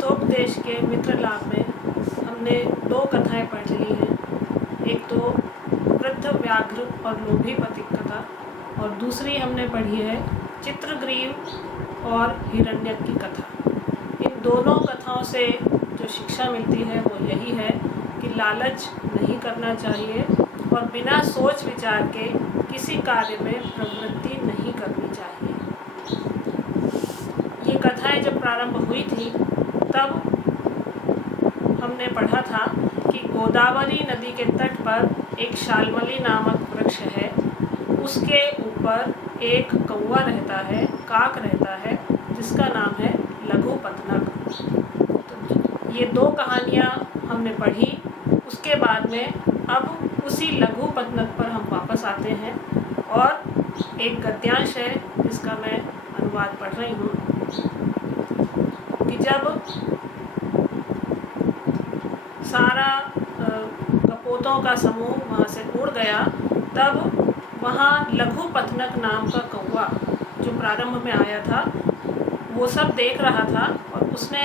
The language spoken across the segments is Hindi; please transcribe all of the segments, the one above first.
मित्रोपदेश के मित्र लाभ में हमने 2 कथाएं पढ़ ली हैं। एक तो वृद्ध व्याघ्र और लोभी पथिक कथा, और दूसरी हमने पढ़ी है चित्रग्रीव और हिरण्यक की कथा। इन दोनों कथाओं से जो शिक्षा मिलती है वो यही है कि लालच नहीं करना चाहिए और बिना सोच विचार के किसी कार्य में प्रवृत्ति नहीं करनी चाहिए। ये कथाएं जब प्रारंभ हुई थी तब हमने पढ़ा था कि गोदावरी नदी के तट पर एक शाल्मली नामक वृक्ष है। उसके ऊपर एक कौवा रहता है, काक रहता है, जिसका नाम है लघुपतनक। तो ये 2 कहानियाँ हमने पढ़ी। उसके बाद में अब उसी लघुपतनक पर हम वापस आते हैं और एक गद्यांश है जिसका मैं अनुवाद पढ़ रही हूँ कि जब सारा कपोतों का समूह वहाँ से उड़ गया तब वहाँ लघुपतनक नाम का कौवा जो प्रारंभ में आया था वो सब देख रहा था और उसने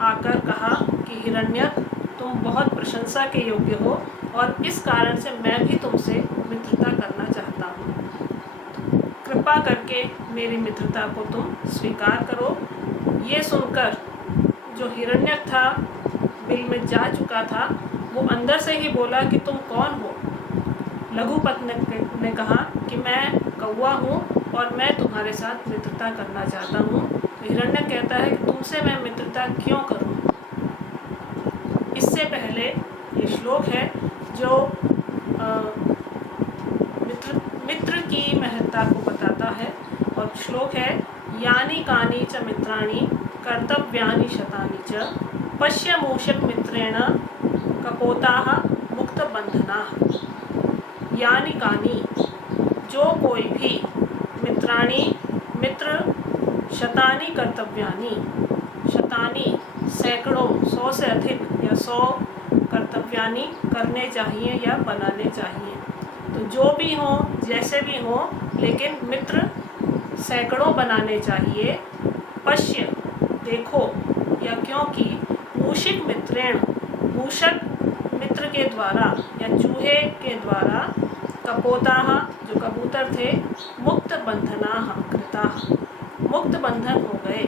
आकर कहा कि हिरण्यक, तुम बहुत प्रशंसा के योग्य हो और इस कारण से मैं भी तुमसे मित्रता करना चाहता हूँ। कृपा करके मेरी मित्रता को तुम स्वीकार करो। ये सुनकर जो हिरण्यक था, बिल में जा चुका था, वो अंदर से ही बोला कि तुम कौन हो? लघुपतनक ने कहा कि मैं कौवा हूँ और मैं तुम्हारे साथ मित्रता करना चाहता हूँ। तो हिरण्यक कहता है कि तुमसे मैं मित्रता क्यों करूँ? इससे पहले ये श्लोक है जो मित्र की महत्ता को बताता है, और श्लोक है यानी कानी च मित्राणि कर्तव्यानि शतानि च पश्य मूषक मित्रेण कपोताः मुक्त बंधनाः। यानी कानी, जो कोई भी, मित्राणि मित्र, शतानि कर्तव्यानि, शतानि सैकड़ों, 100 से अधिक या 100 कर्तव्यानि करने चाहिए या बनाने चाहिए। तो जो भी हो, जैसे भी हो, लेकिन मित्र सैकड़ों बनाने चाहिए। पश्य, देखो, या क्योंकि मूषिक मित्रेण, मूषक मित्र के द्वारा या चूहे के द्वारा, कपोताः, जो कबूतर थे, मुक्त बंधनाः कृताः, मुक्त बंधन हो गए।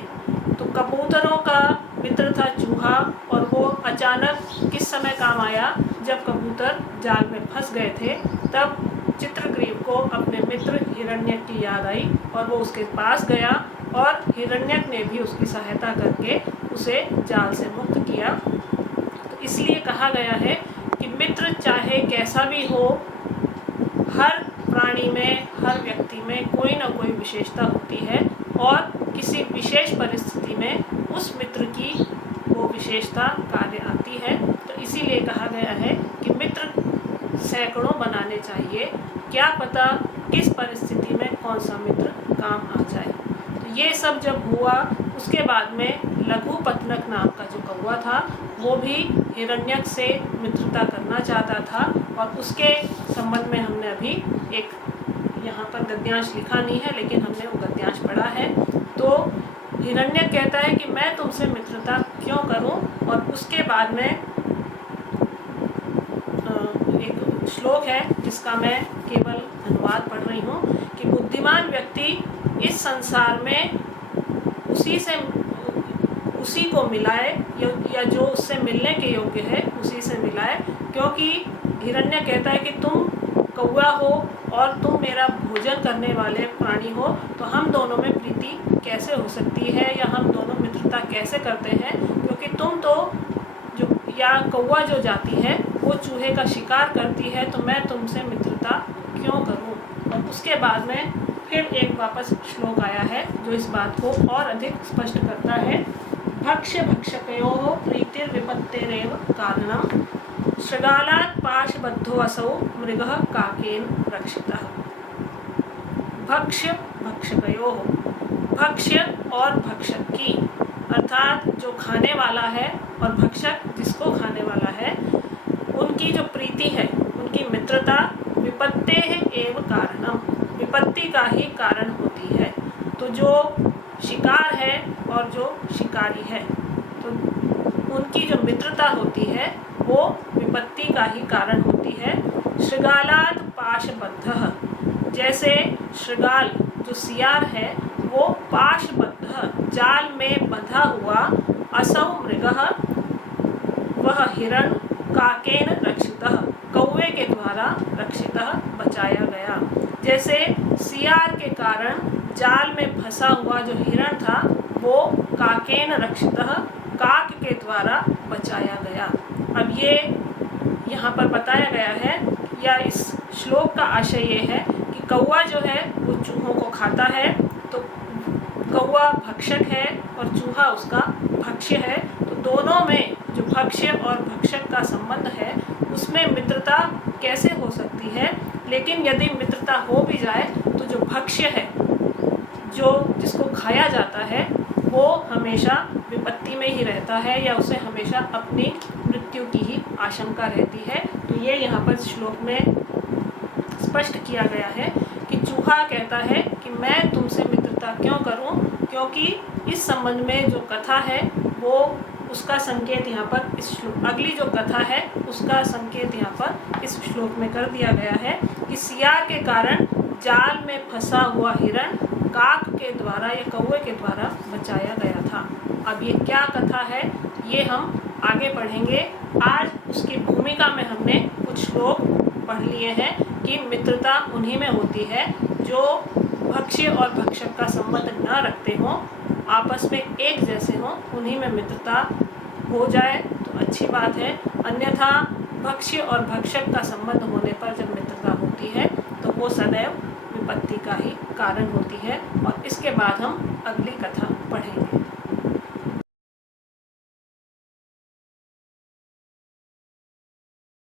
तो कबूतरों का मित्र था चूहा, और वो अचानक किस समय काम आया? जब कबूतर जाल में फंस गए थे, तब चित्रग्रीव को अपने मित्र हिरण्यक की याद आई और वो उसके पास गया और हिरण्यक ने भी उसकी सहायता करके उसे जाल से मुक्त किया। तो इसलिए कहा गया है कि मित्र चाहे कैसा भी हो, हर प्राणी में, हर व्यक्ति में कोई ना कोई विशेषता होती है और किसी विशेष परिस्थिति में उस मित्र की वो विशेषता कार्य आती है। तो इसीलिए कहा गया है कि मित्र सैकड़ों बनाने चाहिए, क्या पता किस परिस्थिति में कौन सा मित्र काम आ जाए। तो ये सब जब हुआ, उसके बाद में लघुपतनक नाम का जो कौवा था वो भी हिरण्यक से मित्रता करना चाहता था, और उसके संबंध में हमने अभी एक यहाँ पर गद्यांश लिखा नहीं है, लेकिन हमने वो गद्यांश पढ़ा है। तो हिरण्यक कहता है कि मैं तुमसे मित्रता क्यों करूं, और उसके बाद में एक श्लोक है जिसका मैं केवल अनुवाद पढ़ रही हूँ कि बुद्धिमान व्यक्ति इस संसार में उसी को मिलाए या जो उससे मिलने के योग्य है उसी से मिलाए, क्योंकि हिरण्य कहता है कि तुम कौवा हो और तुम मेरा भोजन करने वाले प्राणी हो, तो हम दोनों में प्रीति कैसे हो सकती है या हम दोनों मित्रता कैसे करते हैं? क्योंकि तुम तो जो, या कौवा जो जाती है वो चूहे का शिकार करती है, तो मैं तुमसे मित्रता क्यों करूं? और उसके बाद में फिर एक वापस श्लोक आया है जो इस बात को और अधिक स्पष्ट करता है। भक्ष्य भक्षकयोः प्रीतिर्विपत्तेरेव कारणम् शृगालात् पाशबद्धो असौ मृगः काकेन रक्षितः। भक्ष्य भक्षकयोः, भक्ष्य और भक्षक की, अर्थात जो खाने वाला है और भक्षक जिसको खाने वाला है, उनकी जो प्रीति है, उनकी मित्रता विपत्तेः एव कारणम, विपत्ति का ही कारण होती है। तो जो शिकार है और जो शिकारी है, तो उनकी जो मित्रता होती है वो विपत्ति का ही कारण होती है। शृगालाद पाशबद्धः, जैसे शृगाल जो सियार है वो पाशबद्धः जाल में बंधा हुआ, असौ मृगः वह हिरण काकेन रक्षितः कौवे के द्वारा रक्षितः बचाया गया। जैसे सियार के कारण जाल में फंसा हुआ जो हिरण था वो काकेन रक्षितः काक के द्वारा बचाया गया। अब ये यहाँ पर बताया गया है या इस श्लोक का आशय ये है कि कौवा जो है वो चूहों को खाता है, तो कौवा भक्षक है और चूहा उसका भक्ष्य है। तो दोनों में जो भक्ष्य और भक्षक का संबंध है उसमें मित्रता कैसे हो सकती है। लेकिन यदि मित्रता हो भी जाए तो जो भक्ष्य है, जो जिसको खाया जाता है, वो हमेशा विपत्ति में ही रहता है या उसे हमेशा अपनी मृत्यु की ही आशंका रहती है। तो ये यहाँ पर श्लोक में स्पष्ट किया गया है कि चूहा कहता है कि मैं तुमसे मित्रता क्यों करूं, क्योंकि इस संबंध में जो कथा है वो उसका संकेत यहाँ पर इस श्लोक, अगली जो कथा है उसका संकेत यहाँ पर इस श्लोक में कर दिया गया है कि सियार के कारण जाल में फंसा हुआ हिरण काक के द्वारा या कौवे के द्वारा बचाया गया था। अब ये क्या कथा है ये हम आगे पढ़ेंगे। आज उसकी भूमिका में हमने कुछ श्लोक पढ़ लिए हैं कि मित्रता उन्हीं में होती है जो भक्ष्य और भक्षक का संबंध न रखते हों, आपस में एक जैसे हों, उन्हीं में मित्रता हो जाए तो अच्छी बात है। अन्यथा भक्ष्य और भक्षक का संबंध होने पर जब मित्रता होती है तो वो सदैव विपत्ति का ही कारण होती है। और इसके बाद हम अगली कथा पढ़ेंगे।